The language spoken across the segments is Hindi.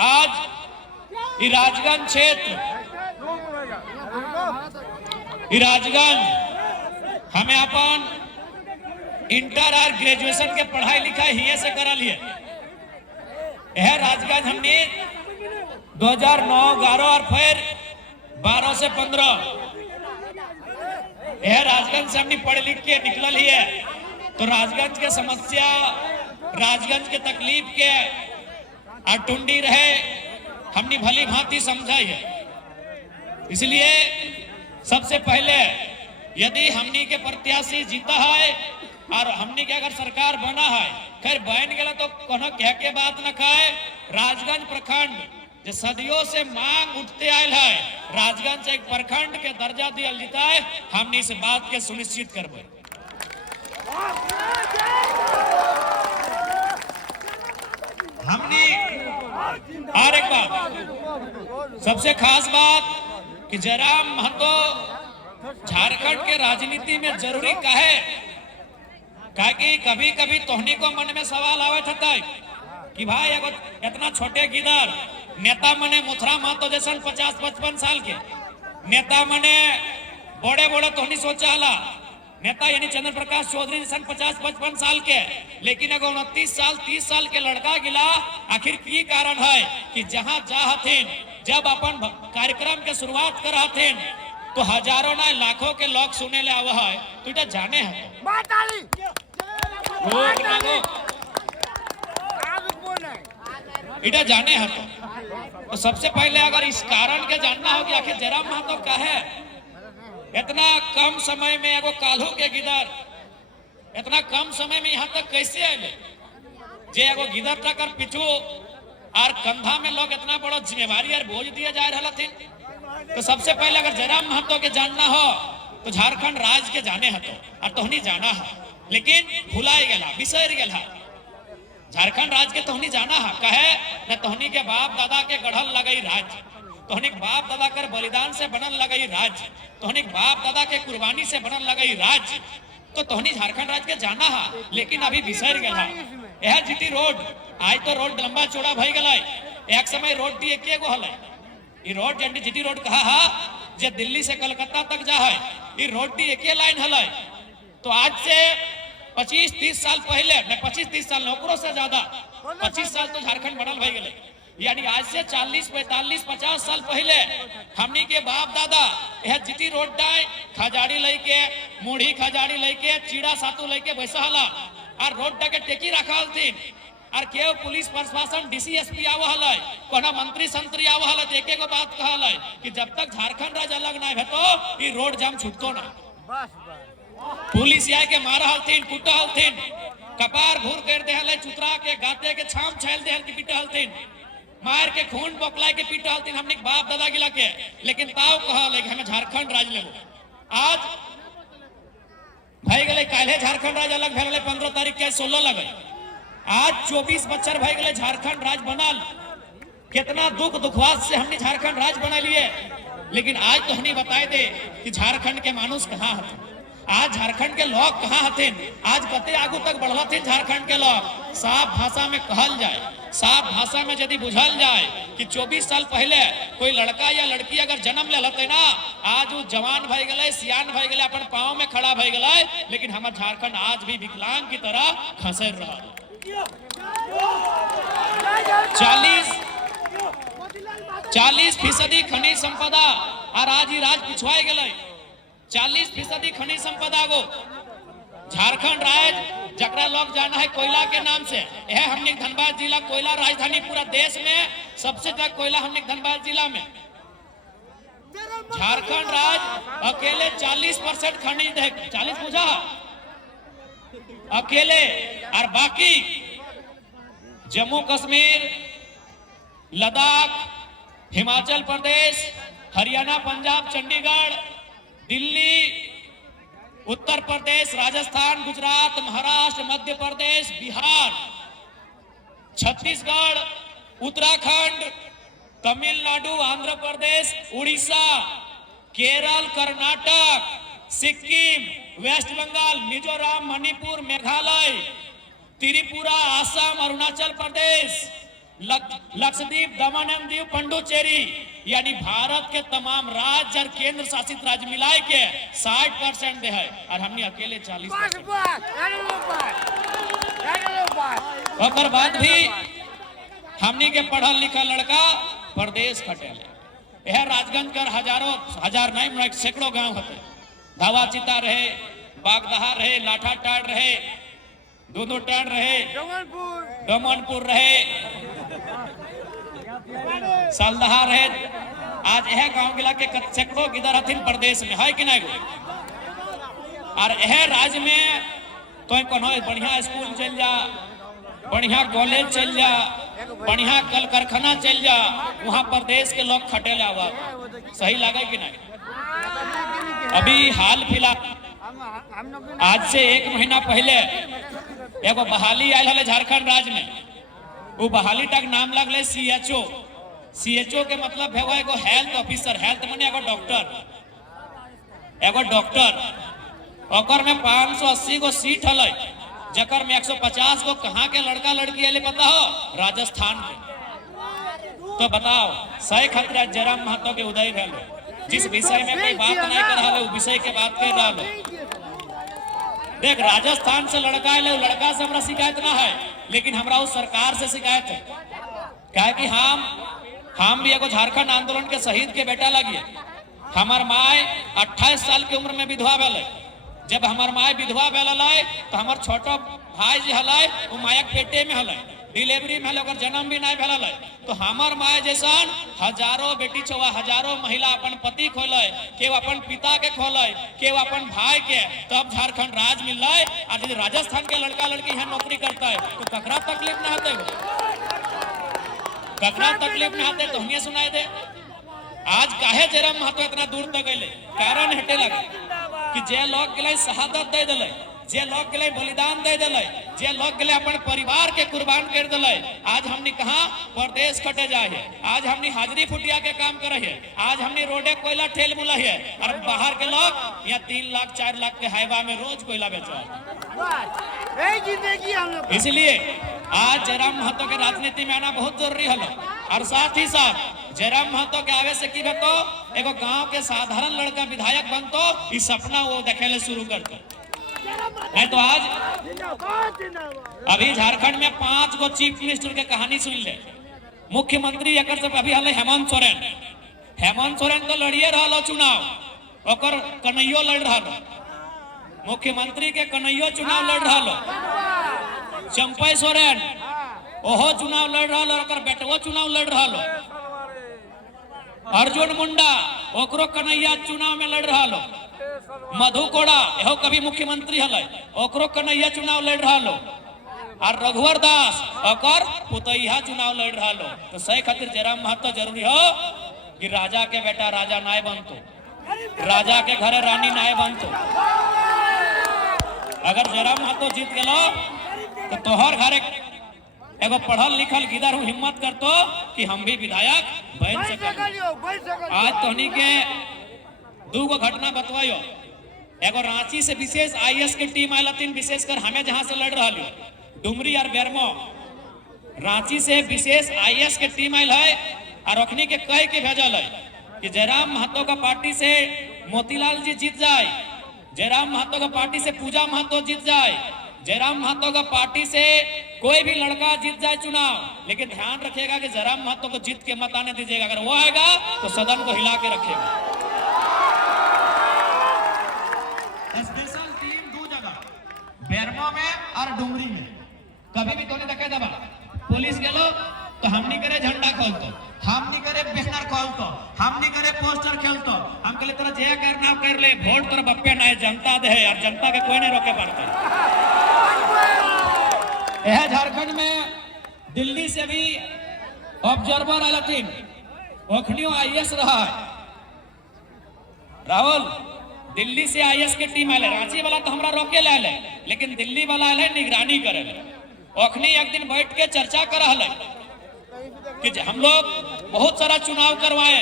आज राजगंज क्षेत्र राजगंज हमें अपन इंटर और ग्रेजुएशन के पढ़ाई लिखाई हिये से करा लिए। यह राजगंज हमने 2009-11 और फिर 12 से 15 यह राजगंज से हमने पढ़ लिख के निकल ही है। तो राजगंज के समस्या, राजगंज के तकलीफ के अटुंडी रहे हमने भली भांति समझाई है। इसलिए सबसे पहले यदि हमनी के प्रत्याशी जीता है और हमनी के अगर सरकार बना है, खैर बन गया तो कोनो कह के बात न कहे। राजगंज प्रखंड जो सदियों से मांग उठते आयल है, राजगंज एक प्रखंड के दर्जा दिया जीता है, हमने इस बात के सुनिश्चित करबे। हमने और एक बात, सबसे खास बात कि जयराम महतो झारखंड के राजनीति में जरूरी कहे, कि कभी कभी तोहनी को मन में सवाल आवे था कि भाई एगो इतना छोटे गिदर नेता मने मुथरा महतो जैसा 50-55 साल के नेता मने बड़े बड़े तोहनी सोचा हला नेता यानी चंद्र प्रकाश चौधरी जैसा 50-55 साल के, लेकिन एगो 29 साल 30 साल के लड़का गिला। आखिर की कारण है कि जहां जाहथिन जब अपन कार्यक्रम के शुरुआत करहथिन तो हजारों ना लाखों के लोग सुने ले आवा है। तो इटा जाने है इटा जाने है। तो सबसे पहले अगर इस कारण के जानना हो कि आखिर जयराम महतो का है इतना कम समय में एगो काल्हू के गिदर इतना कम समय में यहाँ तक कैसे आए, जे एगो गिदर तक और पिछू और कंधा में लोग इतना बड़ा जिम्मेवारी और बोझ दिया जा रहा थी। तो सबसे पहले अगर जयराम महतो के जानना हो तो झारखंड राज्य के जाने हतो और तोहनी जाना है, लेकिन भुलाए गया बिसर गया। झारखंड राज्य के तोहनी जाना है कहे न तोहनी के बाप दादा के गढ़ल लगई राज्य, तोहनी बाप दादा कर बलिदान से बनल लगई राज्य, तोहनी बाप दादा के कुर्बानी से बनल लगई राज्य। तो तोहनी झारखंड राज्य के जाना है, लेकिन अभी बिसर गया। यह जीटी रोड आज तो रोड लंबा चौड़ा भई गया। एक समय रोड दी एक गो हल, रोड जीटी रोड कहा है जे दिल्ली से कलकत्ता तक जा है, ये रोड दी एक लाइन हल। तो आज से 25-30 साल पहले, 25-30 साल नौकरों से ज्यादा 25 साल तो झारखंड बनल भई गए, यानी आज से 40-45-50 साल पहले हमनी के बाप दादा यह जीटी रोड डाय खजाड़ी लेके मुढ़ी खजाड़ी लेके चीड़ा सातू लेके वैसा हला और रोड डाके टेकी रखल थी और केव पुलिस प्रशासन डीसीएसपी आवा हलै, कोनो मंत्री संतरी आवा हलै। तो एके गो बात कहलै कि जब तक झारखंड राज्य अलग ना भेतो ई रोड जाम छूटतो ना। पुलिस आए के मारा हलथिन, कुटा हलथिन, कपार भूर कर दे हलै, चुतरा के गाते के छाम छैल दे हल की पीटा हलथिन, मार के खून बकलाय के पीटा हलथिन हमने बाप दादा गिला के। लेकिन ताव कहल कि हमें झारखंड राज्य लेबो। आज भई गले काल्हे झारखंड राज्य अलग भेल 15 तारीख के 16 लगे, आज 24 बच्चर भई गए झारखंड राज्य बनल। कितना दुख दुखवाद से हमने झारखंड राज्य बना लिए, लेकिन आज तो हमने बताए दे कि झारखंड के मानुष कहाँ हथिन, आज झारखंड के लोग कहाँ हथिन, आज कते आगू तक बढ़ल थे झारखंड के लोग। साफ भाषा में कहल जाए, साफ भाषा में यदि बुझल जाए कि 24 साल पहले कोई लड़का या लड़की अगर जन्म ले लेते ना, आज वो जवान भई गए, सियान भई गए, अपन पाँव में खड़ा भई गए, लेकिन हमारे झारखंड आज भी विकलांग की तरह खसर रहा। 40% खनिज संपदा और आज ही राज पिछुआ गए। 40% खनिज संपदा को झारखंड राज्य जकरा लोग जाना है कोयला के नाम से, यह हमने धनबाद जिला कोयला राजधानी, पूरा देश में सबसे ज्यादा कोयला हमने धनबाद जिला में। झारखंड राज्य अकेले 40% खनिज है, 40 बुझा अकेले, और बाकी जम्मू कश्मीर, लद्दाख, हिमाचल प्रदेश, हरियाणा, पंजाब, चंडीगढ़, दिल्ली, उत्तर प्रदेश, राजस्थान, गुजरात, महाराष्ट्र, मध्य प्रदेश, बिहार, छत्तीसगढ़, उत्तराखंड, तमिलनाडु, आंध्र प्रदेश, उड़ीसा, केरल, कर्नाटक, सिक्किम, वेस्ट बंगाल, मिजोरम, मणिपुर, मेघालय, त्रिपुरा, असम, अरुणाचल प्रदेश, लक्षद्वीप, दमन एवं दीव, पुडुचेरी यानी भारत के तमाम राज्य और केंद्र शासित राज्य मिलाए के 60% दे है और हमने अकेले 40%। और बाद भी हमनी के पढ़ल लिखल लड़का प्रदेश खटेले। यह राजगंज कर हजार नहीं सैकड़ों गांव होते, धावा चिता रहे, बागदहा रहे, लाठा टाड़ रहे, दोनों टाड़ रहे, डोमनपुर रहे, सालदहा रहे। आज यह गांव गिला के सैकड़ों गिदर हथिन प्रदेश में है कि नहीं? और यह राज्य में तो कोनो बढ़िया स्कूल चल जा, बढ़िया कॉलेज चल जा, बढ़िया कल कारखाना चल जा, वहाँ प्रदेश के लोग खटे लावा। सही लगे कि नहीं? अभी हाल फिलहाल आज से 1 महीना पहले एगो बहाली आयल हले झारखंड राज्य में। वो बहाली तक नाम लगले CHO। CHO के मतलब है एगो हेल्थ ऑफिसर। हेल्थ माने एगो डॉक्टर। ओकर में 580 गो सीट हले, जकर में 150 गो कहाँ के लड़का लड़की आले पता हो? राजस्थान के। तो बताओ सही खतरा जयराम महतो के उदय भेल। जिस विषय में कोई बात नहीं कर रहा है वो विषय के बात कर रहा है। देख, राजस्थान से लड़का आए, लड़का से हमरा शिकायत ना है, लेकिन हमरा उस सरकार से शिकायत है। क्या है कि हम भी एगो झारखंड आंदोलन के शहीद के बेटा लगिए। हमार माए 28 साल की उम्र में विधवा भेल। जब हमार माए विधवा भेल तो हमार छोटा भाई जी हल वो मायक पेटे में हल, डिलीवरी में हल, जन्म भी नहीं भेल। तो हमार माए जैसन हजारों बेटी छवा, हजारों महिला अपन पति खोले, के अपन पिता के खोले, के अपन भाई के, तब झारखंड राज्य मिल रहा है। और यदि राजस्थान के लड़का लड़की यहाँ नौकरी करता है तो ककरा तकलीफ ना होते, ककरा तकलीफ ना होते। तो हमें सुनाई दे आज काहे जयराम महतो इतना दूर तक गए? कारण हटे लगे कि जे लोग के लिए शहादत दे दिले, जे लोग के लिए बलिदान दे दिले, जे लोग के लिए अपन परिवार के कुर्बान कर दिले, आज हमने कहा प्रदेश खटे जाए। आज हमने हाजरी फुटिया के काम करे है, आज हमने रोडे कोयला ठेल बुला है। और बाहर के लोग यहाँ 3 लाख 4 लाख के हाईवा में रोज कोयला बेचा। इसलिए आज जयराम महतो के राजनीति में आना बहुत जरूरी है। और साथ ही साथ जयराम महतो के आवे से की बतो एगो गांव के साधारण लड़का विधायक बनतो, इस सपना वो देखेले शुरू करतो है। तो आज अभी झारखंड में 5 गो चीफ मिनिस्टर के कहानी सुन ले। मुख्यमंत्री एक से अभी हले हेमंत सोरेन। हेमंत सोरेन तो लड़िए रहा चुनाव, ओकर कन्हैयो लड़ रहा। मुख्यमंत्री के कन्हैयो चुनाव लड़ रहा। चंपई सोरेन ओहो चुनाव लड़ रहा, ओकर बेटवो चुनाव लड़ रहा। अर्जुन मुंडा ओकरो कन्हैया चुनाव में लड़ रहा। मधु कोड़ा एहो कभी मुख्यमंत्री हल, ओकरो कन्हैया चुनाव लड़ रहा। और रघुवर दास ओकर पुतैया चुनाव लड़ रहा। तो सही खातिर जयराम महतो जरूरी हो कि राजा के बेटा राजा नाय बनतो, राजा के घरे रानी नाय बनतो। अगर जयराम महतो जीत गलो तो तोहर घरे एगो पढ़ल लिखल गिदर हिम्मत करतो कि हम भी विधायक बन सके। आज तोहनी के 2 गो घटना बतवायो। एगो रांची से विशेष IAS के टीम आयल हथिन, विशेषकर हमें जहां से लड़ रहा डुमरी और बेरमो। रांची से विशेष IAS के टीम आयल है और अखनी के कह के भेजल है कि जयराम महतो का पार्टी से मोतीलाल जी जीत जाए, जयराम महतो का पार्टी से पूजा महतो जीत जाए, जयराम महतो का पार्टी से कोई भी लड़का जीत जाए चुनाव, लेकिन ध्यान रखिएगा कि जयराम महतो को जीत के मत आने दीजिएगा। अगर वो आएगा तो सदन को हिला के रखेगा। स्पेशल टीम 2 जगह, बेरमो में और डुमरी में। कभी भी तोने देखे दबा पुलिस गेलो तो हम नहीं करे झंडा खोलतो, हम नहीं करे बैनर खोलतो, हम नहीं करे पोस्टर खेलतो। हम कहले तोरा जे करना कर ले, वोट तोरा बप्पे ना है, जनता दे है और जनता के कोई नहीं रोके पाते। यह झारखंड में दिल्ली से भी ऑब्जर्वर आलथिन, ओखनियो IAS रहा है। राहुल दिल्ली से IAS के टीम आले, रांची वाला तो हमरा रोके ले आले, लेकिन दिल्ली वाला आले निगरानी करे। ओखनी एक दिन बैठ के चर्चा कर रहा कि हम लोग बहुत सारा चुनाव करवाए,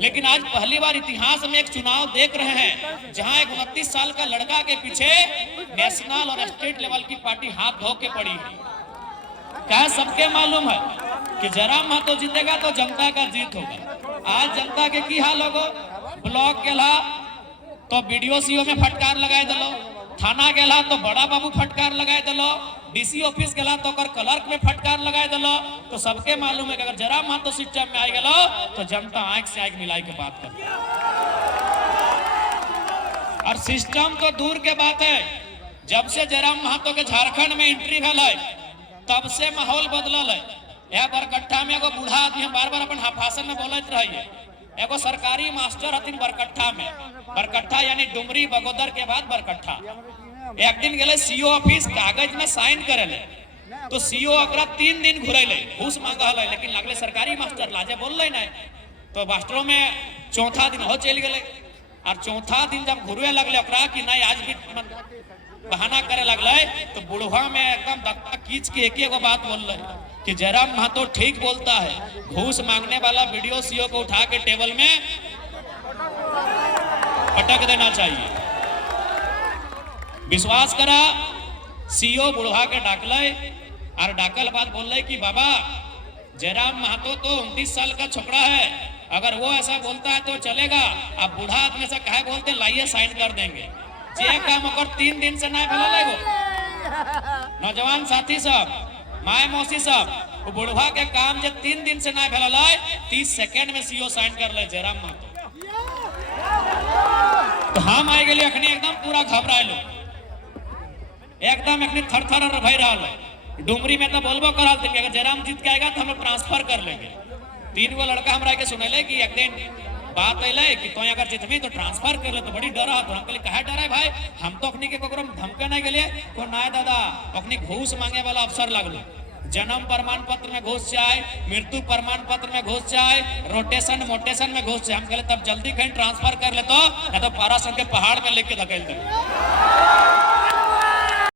लेकिन आज पहली बार इतिहास में एक चुनाव देख रहे हैं जहां एक 29 साल का लड़का के पीछे नेशनल और स्टेट लेवल की पार्टी हाथ धो के पड़ी है। क्या सबके मालूम है कि जयराम महतो जीतेगा तो जनता का जीत होगा। आज जनता के की हाल होगो, ब्लॉक गेला तो बीडीओ सीओ में फटकार लगाए दिलो, थाना गेला तो बड़ा बाबू फटकार लगाए दिलो, डीसी ऑफिस गेला तो क्लर्क में फटकार लगाए दिलो। तो सबके मालूम है कि अगर जयराम महतो सिस्टम में आ गेलो तो जनता आंख से आंख मिलाई के बात कर। और सिस्टम तो दूर के बात है, जब से जयराम महतो के झारखंड में एंट्री भेल है तब से माहौल बदलल है। यह बरकट्ठा में एगो बूढ़ा आदमी बार बार अपन भाषण में बोलते रहिए, एगो सरकारी मास्टर हथिन बरकट्ठा में, बरकट्ठा यानी डुमरी बगोदर के बाद बरकट्ठा। एक दिन गए सीओ ऑफिस कागज में साइन करे तो सीओ अकरा 3 दिन घुरेले, घूस मांगा, लेकिन लगले सरकारी मास्टर लाजे बोल नहीं। तो मास्टरों में चौथा दिन हो चल गए, और चौथा दिन जब घुरवे लगले अकरा कि नहीं आज भी बहाना करे लगले, तो बुढ़वा में एकदम धक्का खींच के एक एगो बात बोल रहे कि जयराम महतो ठीक बोलता है, घूस मांगने वाला वीडियो सीओ को उठा के टेबल में पटक देना चाहिए। विश्वास करा, सीओ बुढ़वा के डाकले और डाकल बाद बोल रहे कि बाबा जयराम महतो तो 29 साल का छोकरा है, अगर वो ऐसा बोलता है तो चलेगा, अब बूढ़ा आदमी से कहे बोलते लाइए साइन कर देंगे। जे काम अगर 3 दिन से नहीं भला लगो। नौजवान साथी सब, माए मौसी सब, वो बुढ़वा के काम जब 3 दिन से नहीं भला 30 सेकंड में सीओ साइन कर ले जयराम महतो। तो हम आए गए अखनी एकदम पूरा घबराए लो, एकदम अखनी थर-थर भय रहा है। डुमरी में तो बोलबो करा थे कि अगर जयराम जीत के आएगा तो हम लोग ट्रांसफर कर लेंगे। 3 गो लड़का हमरा के सुनेले कि एक दिन बात अले कि तो अगर जितमी तो ट्रांसफर कर ले, तो बड़ी डर है। तो हम कहले कहे डर है भाई, हम तो अखनी के कोकरो धमके नहीं गेलिए को ना दादा, अखनी घूस मांगे वाला अफसर लगलो। जन्म प्रमाण पत्र में घूस चाहे, मृत्यु प्रमाण पत्र में घूस चाहे, रोटेशन मोटेशन में घूस चाहे। हम कहले तब जल्दी कहीं ट्रांसफर कर ले, तो या तो पारासन के पहाड़ में लेके धकेल दे।